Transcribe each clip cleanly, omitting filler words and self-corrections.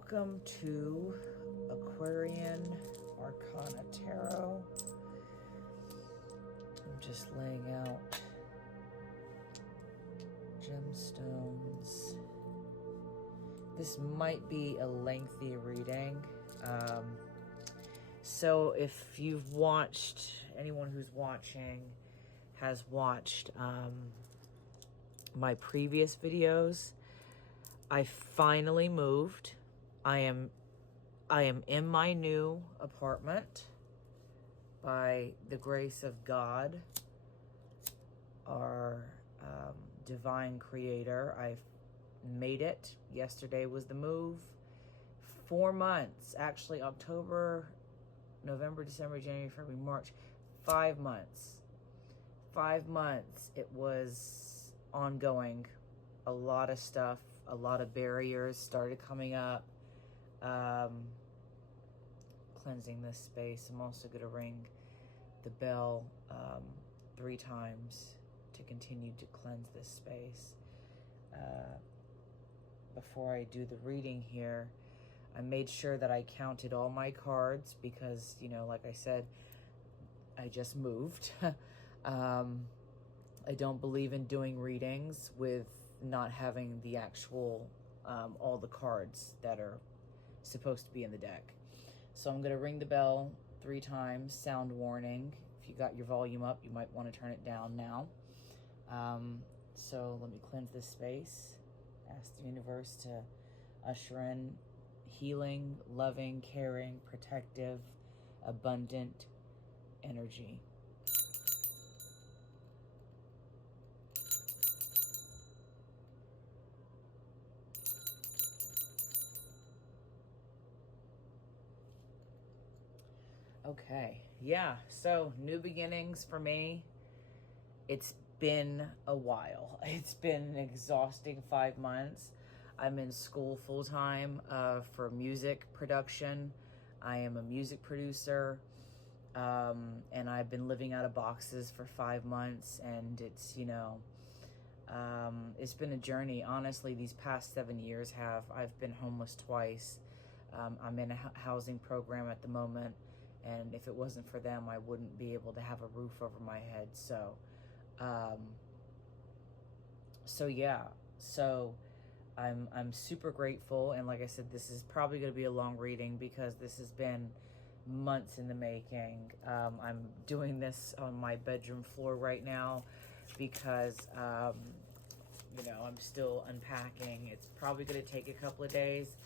Welcome to Aquarian Arcana Tarot. I'm just laying out gemstones. This might be a lengthy reading. So if you've watched, anyone who's watching has watched my previous videos, I finally moved. I am in my new apartment by the grace of God, our divine creator. I've made it. Yesterday was the move. 4 months, actually October, November, December, January, February, March, 5 months. 5 months. It was ongoing. A lot of stuff, a lot of barriers started coming up. Cleansing this space. I'm also going to ring the bell 3 times to continue to cleanse this space. Before I do the reading here, I made sure that I counted all my cards because, you know, like I said, I just moved. I don't believe in doing readings with not having the actual, all the cards that are supposed to be in the deck. So I'm going to ring the bell 3 times, sound warning. If you got your volume up, you might want to turn it down now. So let me cleanse this space. Ask the universe to usher in healing, loving, caring, protective, abundant energy. Okay, yeah, so new beginnings for me. It's been a while. It's been an exhausting 5 months. I'm in school full-time for music production. I am a music producer, and I've been living out of boxes for 5 months, and it's, you know, it's been a journey. Honestly, these past 7 years I've been homeless twice. I'm in a housing program at the moment, and if it wasn't for them, I wouldn't be able to have a roof over my head. So yeah, so I'm super grateful. And like I said, this is probably going to be a long reading because this has been months in the making. I'm doing this on my bedroom floor right now because, you know, I'm still unpacking. It's probably going to take a couple of days.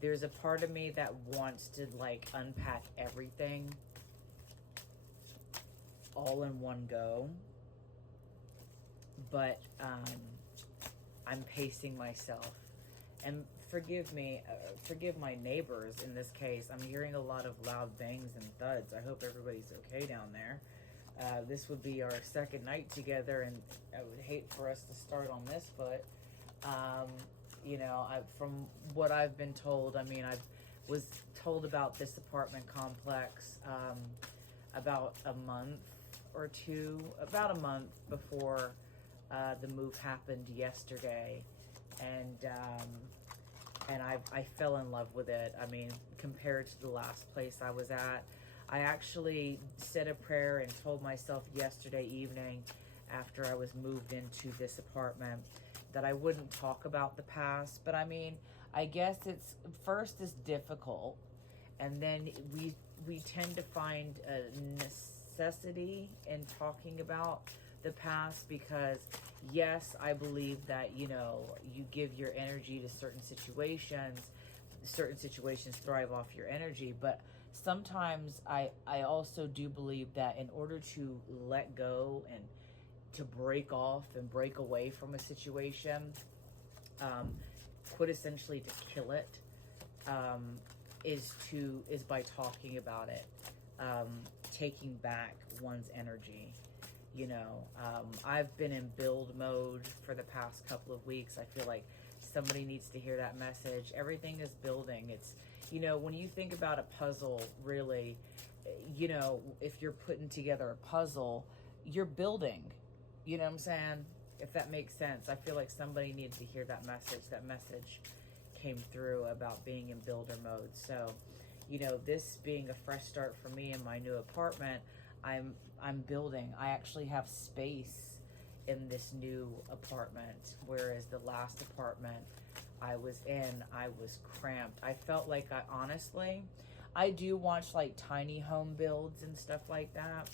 There's a part of me that wants to like unpack everything all in one go. But I'm pacing myself. And forgive me, forgive my neighbors in this case. I'm hearing a lot of loud bangs and thuds. I hope everybody's okay down there. This would be our second night together, and I would hate for us to start on this foot. You know, from what I've been told, I mean, I was told about this apartment complex about a month or two, about a month before the move happened yesterday, and I fell in love with it. I mean, compared to the last place I was at, I actually said a prayer and told myself yesterday evening after I was moved into this apartment that I wouldn't talk about the past. But I mean, I guess it's difficult, and then we tend to find a necessity in talking about the past because, yes, I believe that, you know, you give your energy to certain situations thrive off your energy. But sometimes I also do believe that in order to let go and to break off and break away from a situation, quintessentially to kill it, is by talking about it, taking back one's energy. You know, I've been in build mode for the past couple of weeks. I feel like somebody needs to hear that message. Everything is building. It's, you know, when you think about a puzzle, really, you know, if you're putting together a puzzle, you're building. You know what I'm saying? If that makes sense. I feel like somebody needed to hear that message. That message came through about being in builder mode. So, you know, this being a fresh start for me in my new apartment, I'm building. I actually have space in this new apartment, whereas the last apartment I was in, I was cramped. I felt like I do watch like tiny home builds and stuff like that.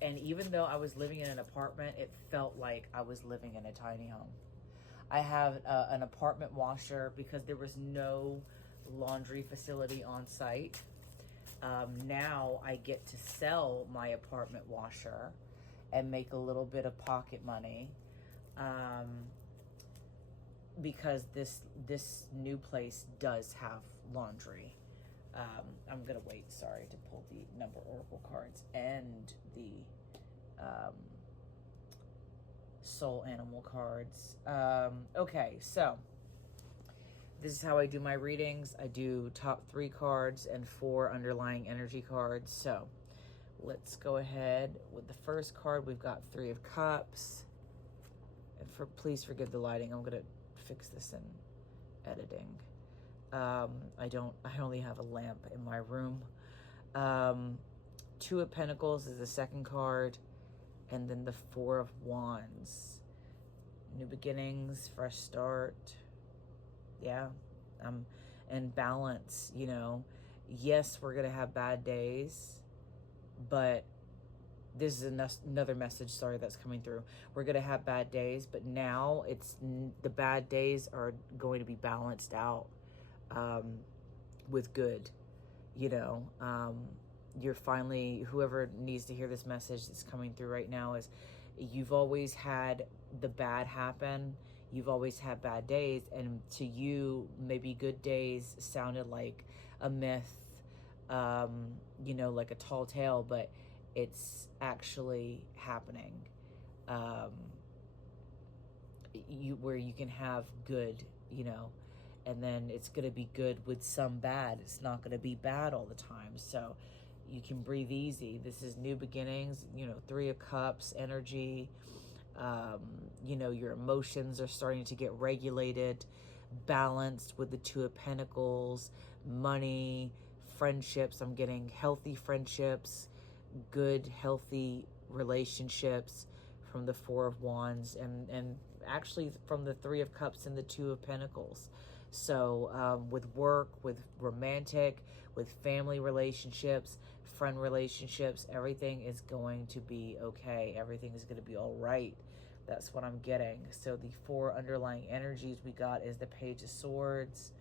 And even though I was living in an apartment, it felt like I was living in a tiny home. I have an apartment washer because there was no laundry facility on site. Now I get to sell my apartment washer and make a little bit of pocket money, because this new place does have laundry. I'm gonna wait, sorry, to pull the number oracle cards and the soul animal cards. Okay, so this is how I do my readings. I do top 3 cards and 4 underlying energy cards. So let's go ahead with the first card. We've got 3 of Cups. And please forgive the lighting. I'm gonna fix this in editing. I only have a lamp in my room. 2 of Pentacles is the second card, and then the 4 of Wands. New beginnings, fresh start. Yeah, and balance, you know. Yes, we're gonna have bad days, but this is another message, sorry, that's coming through. We're gonna have bad days, but now the bad days are going to be balanced out with good, you know. You're finally, whoever needs to hear this message that's coming through right now, is you've always had the bad happen. You've always had bad days, and to you, maybe good days sounded like a myth, you know, like a tall tale, but it's actually happening. Where you can have good, you know, and then it's going to be good with some bad. It's not going to be bad all the time. So you can breathe easy. This is new beginnings, you know, 3 of Cups energy. You know, your emotions are starting to get regulated, balanced with the 2 of Pentacles, money, friendships. I'm getting healthy friendships, good, healthy relationships from the 4 of Wands, and actually from the 3 of Cups and the 2 of Pentacles. So with work, with romantic, with family relationships, friend relationships, everything is going to be okay. Everything is going to be all right. That's what I'm getting. So the 4 underlying energies we got is the Page of Swords,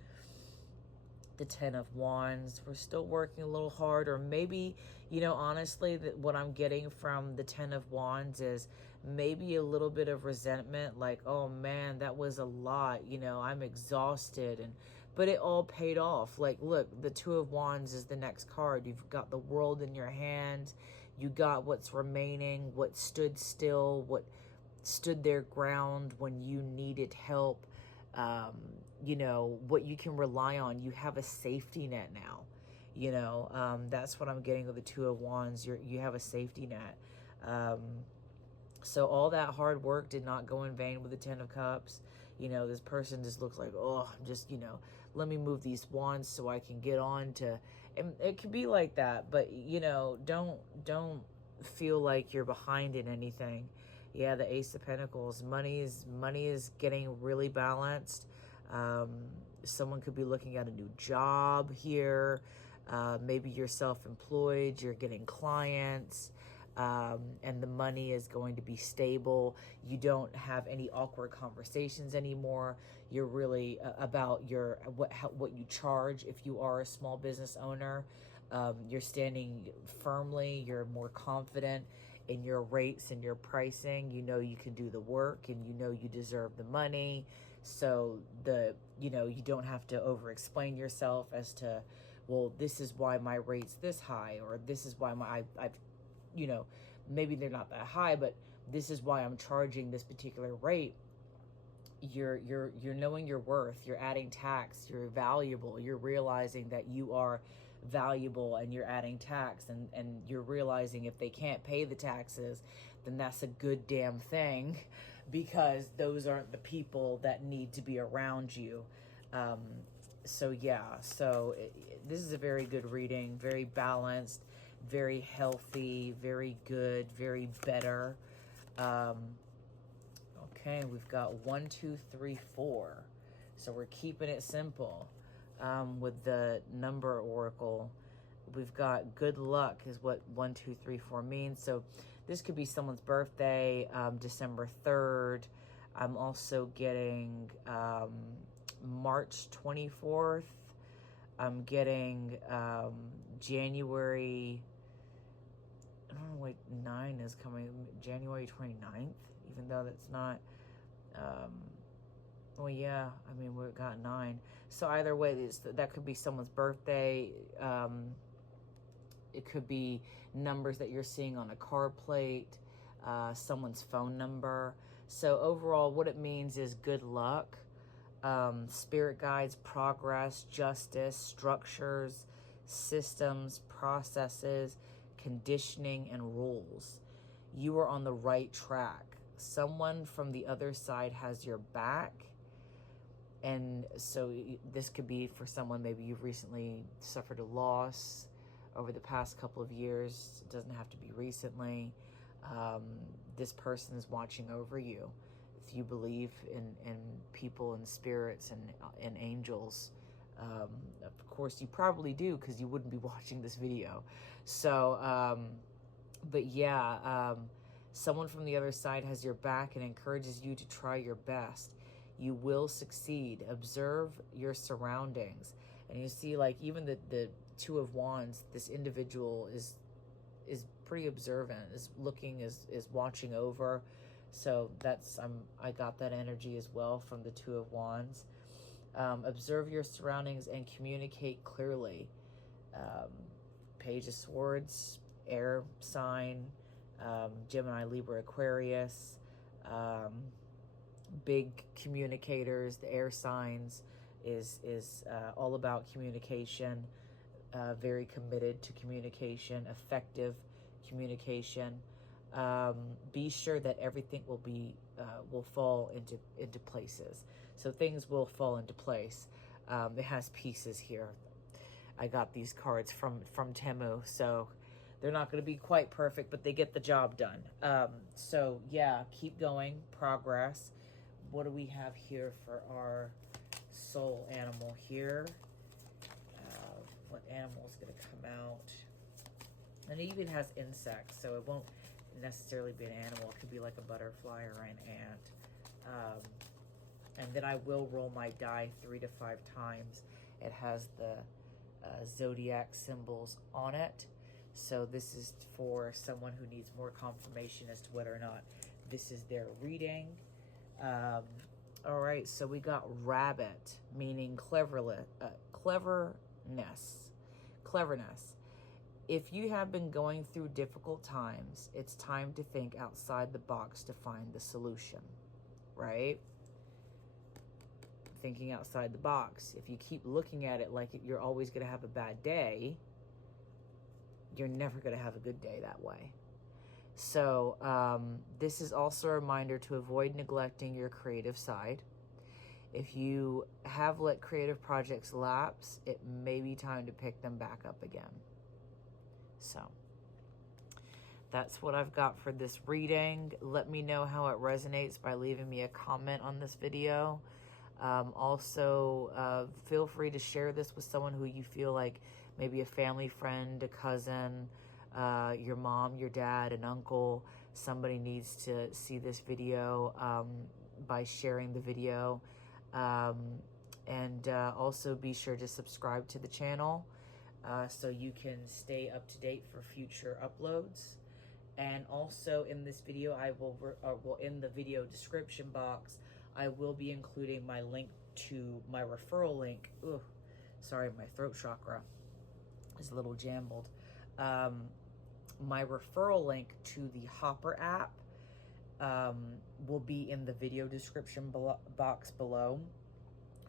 the 10 of Wands. We're still working a little hard, or maybe, you know, honestly, what I'm getting from the 10 of Wands is maybe a little bit of resentment, like, oh man, that was a lot, you know, I'm exhausted, but it all paid off. Like, look, the 2 of Wands is the next card. You've got the world in your hand. You got what's remaining, what stood still, what stood their ground when you needed help. You know, what you can rely on. You have a safety net now. You know, that's what I'm getting with the 2 of Wands. You have a safety net. So all that hard work did not go in vain with the 10 of Cups. You know, this person just looks like, oh, I'm just, you know, let me move these wands so I can get on to, and it can be like that, but, you know, don't feel like you're behind in anything. Yeah, the Ace of Pentacles, money is getting really balanced. Someone could be looking at a new job here. Maybe you're self-employed, you're getting clients. And the money is going to be stable. You don't have any awkward conversations anymore. You're really about what you charge if you are a small business owner. You're standing firmly. You're more confident in your rates and your pricing. You know you can do the work, and you know you deserve the money. So you don't have to over-explain yourself as to, well, this is why my rate's this high, or this is why I've you know, maybe they're not that high, but this is why I'm charging this particular rate. You're knowing your worth. You're adding tax. You're valuable. You're realizing that you are valuable, and you're adding tax, and you're realizing if they can't pay the taxes, then that's a good damn thing, because those aren't the people that need to be around you. So yeah, so this is a very good reading, very balanced, very healthy, very good, very better. Okay, we've got 1, 2, 3, 4. So we're keeping it simple with the number oracle. We've got good luck is what 1, 2, 3, 4 means. So this could be someone's birthday, December 3rd. I'm also getting March 24th. I'm getting January, I don't know what 9 is coming, January 29th, even though that's not, well, yeah, I mean, we've got 9. So either way, that could be someone's birthday. It could be numbers that you're seeing on a card plate, someone's phone number. So overall, what it means is good luck, spirit guides, progress, justice, structures, systems, processes, conditioning, and rules. You are on the right track. Someone from the other side has your back. And so this could be for someone, maybe you've recently suffered a loss over the past couple of years. It doesn't have to be recently. This person is watching over you. If you believe in people and spirits and angels, of course you probably do, because you wouldn't be watching this video. So, but yeah, someone from the other side has your back and encourages you to try your best. You will succeed. Observe your surroundings. And you see, like, even the Two of Wands, this individual is pretty observant, is looking, is watching over. So that's, I got that energy as well from the Two of Wands. Observe your surroundings and communicate clearly. Page of Swords, air sign, Gemini, Libra, Aquarius, big communicators. The air signs is all about communication, very committed to communication, effective communication. Be sure that everything will fall into places. So things will fall into place. It has pieces here. I got these cards from Temu, so they're not going to be quite perfect, but they get the job done. So yeah, keep going, progress. What do we have here for our soul animal here? What animal is going to come out? And it even has insects, so it won't necessarily be an animal. It could be like a butterfly or an ant. And then I will roll my die 3 to 5 times. It has the zodiac symbols on it. So this is for someone who needs more confirmation as to whether or not this is their reading. All right, so we got rabbit, meaning cleverness. If you have been going through difficult times, it's time to think outside the box to find the solution, right? Thinking outside the box. If you keep looking at it like you're always going to have a bad day, you're never going to have a good day that way. So this is also a reminder to avoid neglecting your creative side. If you have let creative projects lapse, it may be time to pick them back up again. So that's what I've got for this reading. Let me know how it resonates by leaving me a comment on this video. Also, feel free to share this with someone who you feel like, maybe a family friend, a cousin, your mom, your dad, an uncle. Somebody needs to see this video by sharing the video. And also be sure to subscribe to the channel so you can stay up to date for future uploads. And also in this video, I will in the video description box, I will be including my link to my referral link. Ooh, sorry, my throat chakra is a little jumbled. My referral link to the Hopper app will be in the video description box below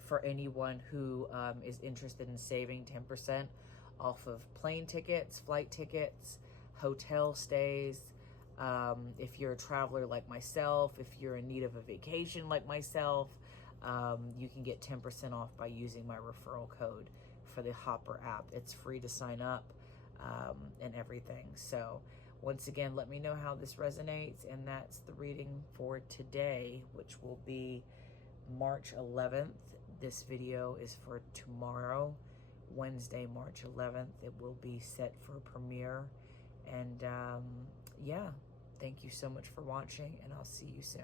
for anyone who is interested in saving 10% off of plane tickets, flight tickets, hotel stays, If you're a traveler like myself, if you're in need of a vacation like myself, you can get 10% off by using my referral code for the Hopper app. It's free to sign up and everything. So once again, let me know how this resonates. And that's the reading for today, which will be March 11th. This video is for tomorrow, Wednesday, March 11th. It will be set for premiere. And yeah, thank you so much for watching, and I'll see you soon.